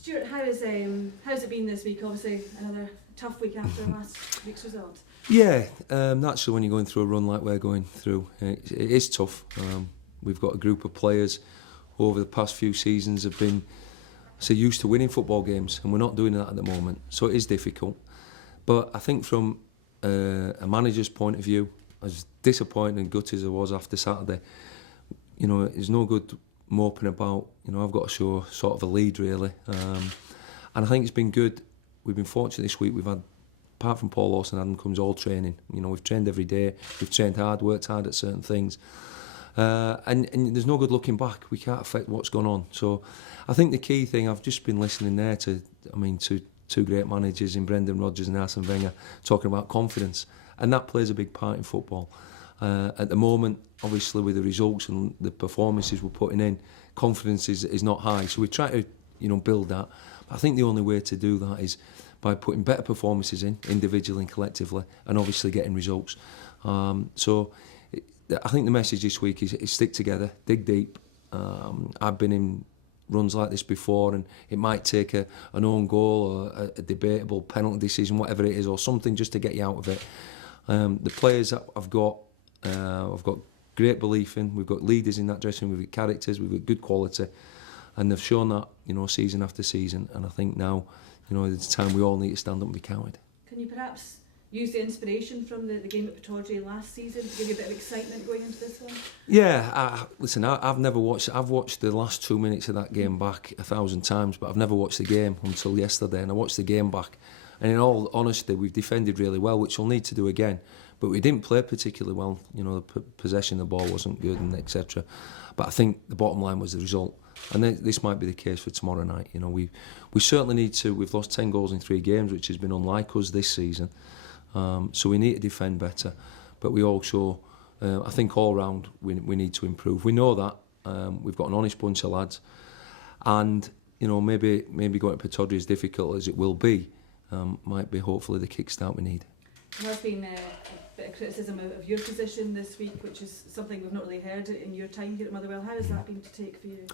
Stuart, how's it been this week? Obviously, another tough week after last week's result. Yeah, naturally when you're going through a run like we're going through, it is tough. We've got a group of players who over the past few seasons have been used to winning football games, and we're not doing that at the moment. So it is difficult. But I think from a manager's point of view, as disappointed and gutted as I was after Saturday, it's no good moping about. I've got to show sort of a lead really, and I think it's been good. We've been fortunate this week. We've had, apart from Paul Lawson and Adam Cummins, all training. We've trained every day. We've trained hard, worked hard at certain things, and there's no good looking back. We can't affect what's gone on. So I think the key thing, I've just been listening there to two great managers in Brendan Rodgers and Arsene Wenger talking about confidence, and that plays a big part in football. At the moment, obviously with the results and the performances we're putting in, confidence is not high. So we try to build that. But I think the only way to do that is by putting better performances in, individually and collectively, and obviously getting results. So I think the message this week is stick together, dig deep. I've been in runs like this before, and it might take an own goal or a debatable penalty decision, whatever it is, or something just to get you out of it. The players that I've got great belief in. We've got leaders in that dressing room, we've got characters, we've got good quality, and they've shown that season after season. And I think now it's time we all need to stand up and be counted. Can you perhaps use the inspiration from the game at Pittodrie last season to give you a bit of excitement going into this one? Yeah, listen, I've never watched. I've watched the last 2 minutes of that game back 1,000 times, but I've never watched the game until yesterday, and I watched the game back. And in all honesty, we've defended really well, which we'll need to do again. But we didn't play particularly well. The possession of the ball wasn't good, and etc. But I think the bottom line was the result, and this might be the case for tomorrow night. We certainly need to. We've lost 10 goals in 3 games, which has been unlike us this season. So we need to defend better. But we also, I think, all round we need to improve. We know that we've got an honest bunch of lads, and maybe going to Pittodrie, as difficult as it will be, might be hopefully the kickstart we need. There has been a bit of criticism of your position this week, which is something we've not really heard in your time here at Motherwell. How has that been to take for you?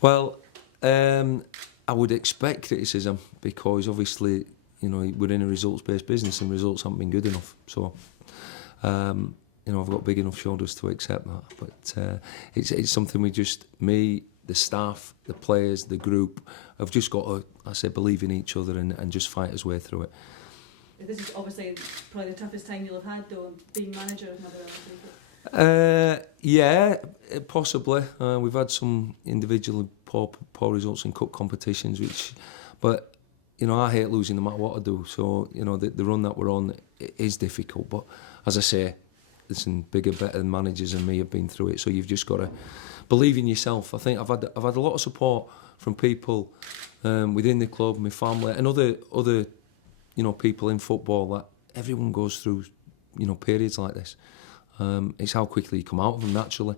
Well, I would expect criticism because obviously, we're in a results-based business and results haven't been good enough. So, I've got big enough shoulders to accept that. But it's something me, the staff, the players, the group, have just got to, believe in each other and just fight our way through it. This is obviously probably the toughest time you'll have had, though, being manager of Motherwell. Yeah, possibly. We've had some individually poor results in cup competitions, but I hate losing no matter what I do. So the run that we're on is difficult. But as I say, listen, bigger, better managers than me have been through it. So you've just got to believe in yourself. I think I've had a lot of support from people within the club, my family, and other people in football, that everyone goes through, periods like this. It's how quickly you come out of them naturally,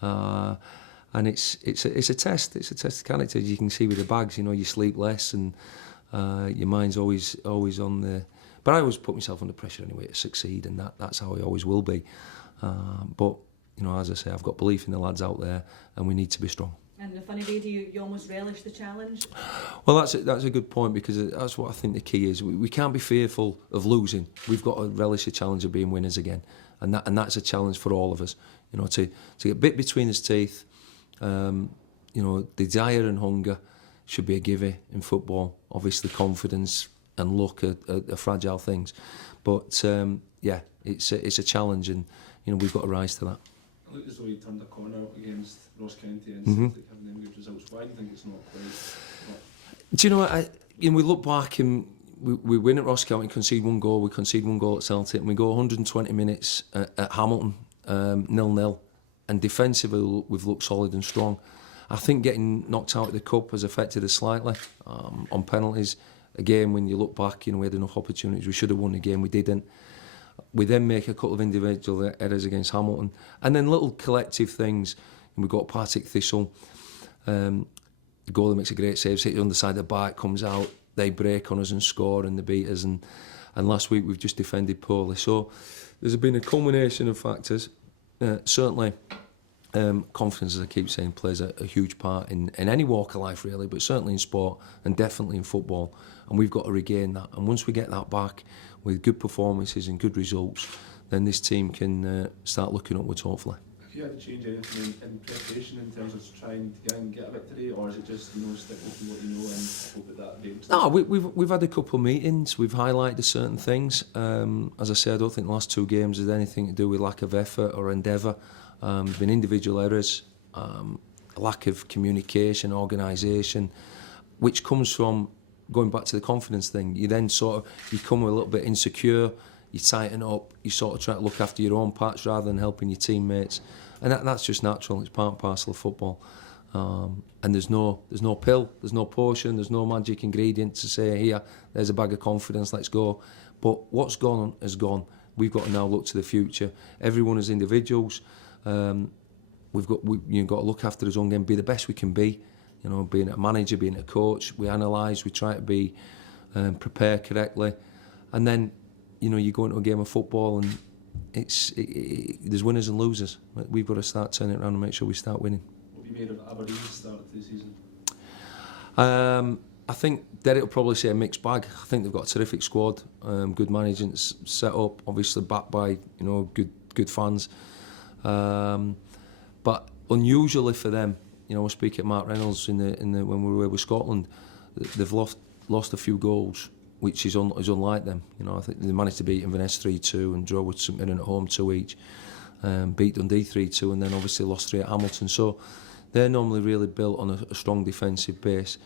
and it's a test. It's a test of character. You can see with the bags, you sleep less, and your mind's always on the. But I always put myself under pressure anyway to succeed, and that's how I always will be. But as I say, I've got belief in the lads out there, and we need to be strong. And in a funny way, do you almost relish the challenge? Well, that's a good point, because that's what I think the key is. We can't be fearful of losing. We've got to relish the challenge of being winners again, and that's a challenge for all of us. To get bit between his teeth. Desire and hunger should be a given in football. Obviously, confidence and luck are fragile things, but it's a challenge, and we've got to rise to that. It looked as though he turned a corner against Ross County and Celtic having them good results. Why do you think it's not quite? Do you know what? We look back and we win at Ross County and concede 1 goal. We concede 1 goal at Celtic, and we go 120 minutes at Hamilton, 0-0. And defensively, we've looked solid and strong. I think getting knocked out of the cup has affected us slightly on penalties. Again, when you look back, we had enough opportunities. We should have won the game. We didn't. We then make a couple of individual errors against Hamilton, and then little collective things. And we got Partick Thistle. The goalie makes a great save, hits the underside of the bar, comes out. They break on us and score, and they beat us. And last week we've just defended poorly. So there's been a culmination of factors. Certainly, confidence, as I keep saying, plays a huge part in any walk of life really, but certainly in sport and definitely in football. And we've got to regain that. And once we get that back with good performances and good results, then this team can start looking upwards, hopefully. Have you had to change anything in preparation in terms of trying to get a victory, or is it just stick with what you know and hope that builds? No, we've had a couple of meetings. We've highlighted certain things. As I said, I don't think the last 2 games had anything to do with lack of effort or endeavour. There's been individual errors, a lack of communication, organisation, which comes from going back to the confidence thing. You then you come a little bit insecure. You tighten up, you sort of try to look after your own patch rather than helping your teammates, and that's just natural. It's part and parcel of football, and there's no pill, there's no potion, there's no magic ingredient to say here, there's a bag of confidence, let's go. But what's gone has gone. We've got to now look to the future. Everyone as individuals, you've got to look after his own game, be the best we can be. You know, being a manager, being a coach, we analyse, we try to be prepare correctly, and then. You know, you go into a game of football and there's winners and losers. We've got to start turning it around and make sure we start winning. What have you made of Aberdeen's start to the season? I think Derek will probably say a mixed bag. I think they've got a terrific squad, good management set up, obviously backed by good fans. But unusually for them, we speak at Mark Reynolds in the when we were away with Scotland, they've lost a few goals, which is unlike them. I think they managed to beat Inverness 3-2 and draw with St Mirren at home 2 each, beat Dundee 3-2 and then obviously lost 3 at Hamilton. So they're normally really built on a strong defensive base,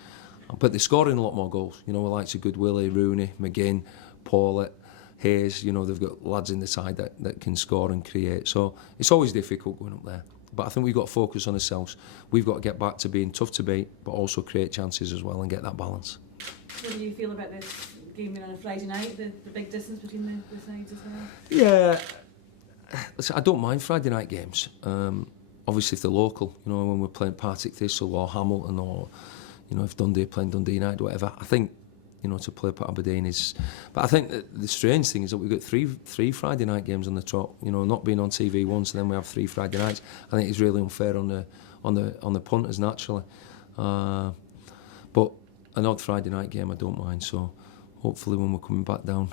but they're scoring a lot more goals. We like to good Willie, Rooney, McGinn, Paulett, Hayes. They've got lads in the side that can score and create. So it's always difficult going up there. But I think we've got to focus on ourselves. We've got to get back to being tough to beat, but also create chances as well and get that balance. What do you feel about this game being on a Friday night, the big distance between the sides as well? Yeah, listen, I don't mind Friday night games. Obviously, if they're local, when we're playing Partick Thistle or Hamilton, or if Dundee are playing Dundee United, whatever. I think to play at Aberdeen is. But I think that the strange thing is that we've got three Friday night games on the trot. Not being on TV once, and then we have 3 Friday nights. I think it's really unfair on the punters naturally. But an odd Friday night game, I don't mind. So hopefully, when we're coming back down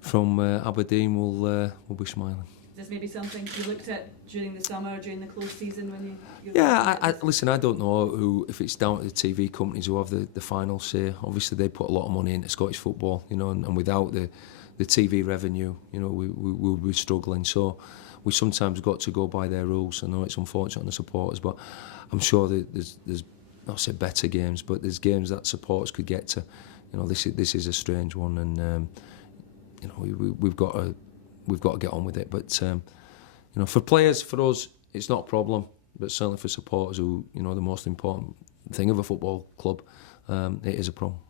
from Aberdeen, we'll be smiling. Is this maybe something you looked at during the summer, during the close season when you? Yeah, listen. I don't know if it's down to the TV companies who have the final say. Obviously, they put a lot of money into Scottish football, and without the TV revenue, we would be struggling. So we sometimes got to go by their rules. I know it's unfortunate on the supporters, but I'm sure that there's not say better games, but there's games that supporters could get to. This is a strange one, and we've got to get on with it. But for players, for us, it's not a problem. But certainly for supporters, who the most important thing of a football club, it is a problem.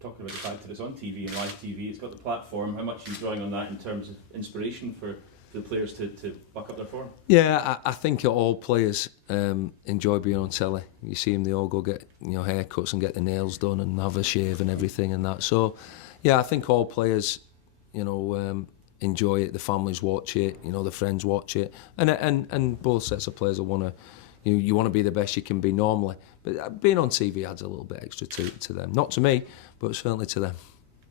Talking about the fact that it's on TV and live TV, it's got the platform. How much are you drawing on that in terms of inspiration for the players to buck up their form? Yeah, I think all players enjoy being on telly. You see them, they all go get haircuts and get their nails done and have a shave and everything and that. So, yeah, I think all players, enjoy it. The families watch it, the friends watch it, and both sets of players want to. You want to be the best you can be normally, but being on TV adds a little bit extra to them. Not to me, but certainly to them.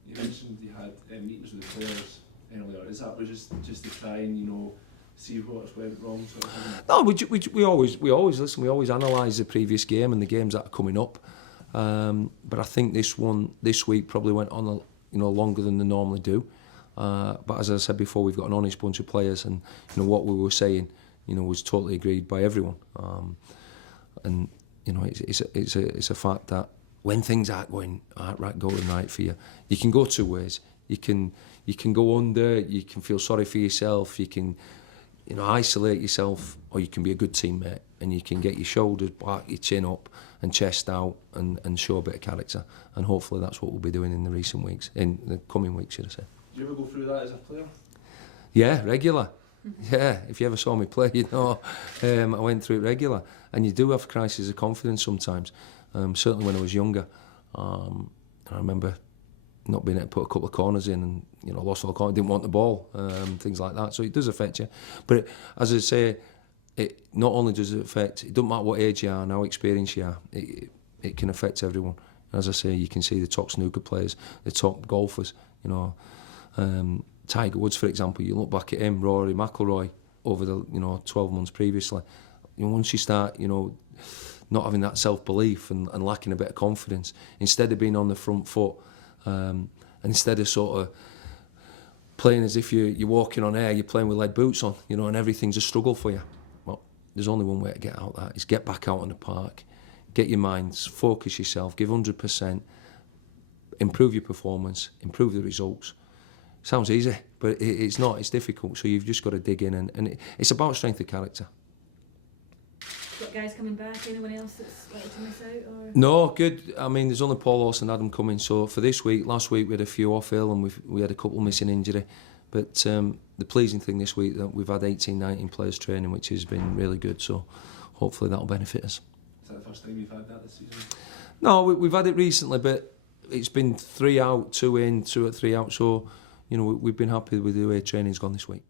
You mentioned you had meetings with the players earlier. Is that just to try and see what's went wrong? Sort of thing? No, we always listen. We always analyse the previous game and the games that are coming up. But I think this week probably went on longer than they normally do. But as I said before, we've got an honest bunch of players, and what we were saying, was totally agreed by everyone. And it's a fact that when things aren't going right for you, you can go 2 ways. You can go under. You can feel sorry for yourself. You can isolate yourself, or you can be a good teammate and you can get your shoulders back, your chin up, and chest out, and show a bit of character. And hopefully that's what we'll be doing in the coming weeks, should I say. Do you ever go through that as a player? Yeah, regular. Yeah, if you ever saw me play, I went through it regular. And you do have crises of confidence sometimes. Certainly when I was younger, I remember not being able to put a couple of corners in, and lost all the corners, didn't want the ball, things like that. So it does affect you. But as I say, it not only does it affect, it doesn't matter what age you are and how experienced you are, it can affect everyone. As I say, you can see the top snooker players, the top golfers, you know, Tiger Woods, for example. You look back at him, Rory McIlroy, over the 12 months previously. You know, once you start, not having that self-belief and lacking a bit of confidence, instead of being on the front foot, and instead of sort of playing as if you're walking on air, you're playing with lead boots on, and everything's a struggle for you. Well, there's only one way to get out of that, is get back out in the park, get your minds, focus yourself, give 100%, improve your performance, improve the results. Sounds easy, but it's not, it's difficult, so you've just got to dig in, and it's about strength of character. Got guys coming back, anyone else that's likely to miss out? Or? No, good. I mean, there's only Paul Horse and Adam coming, so for this week, last week we had a few off ill and we had a couple missing injury, but the pleasing thing this week that we've had 18, 19 players training, which has been really good, so hopefully that'll benefit us. Is that the first time you've had that this season? No, we've had it recently, but it's been 3 out, 2 in, 2 or 3 out, so we've been happy with the way training's gone this week.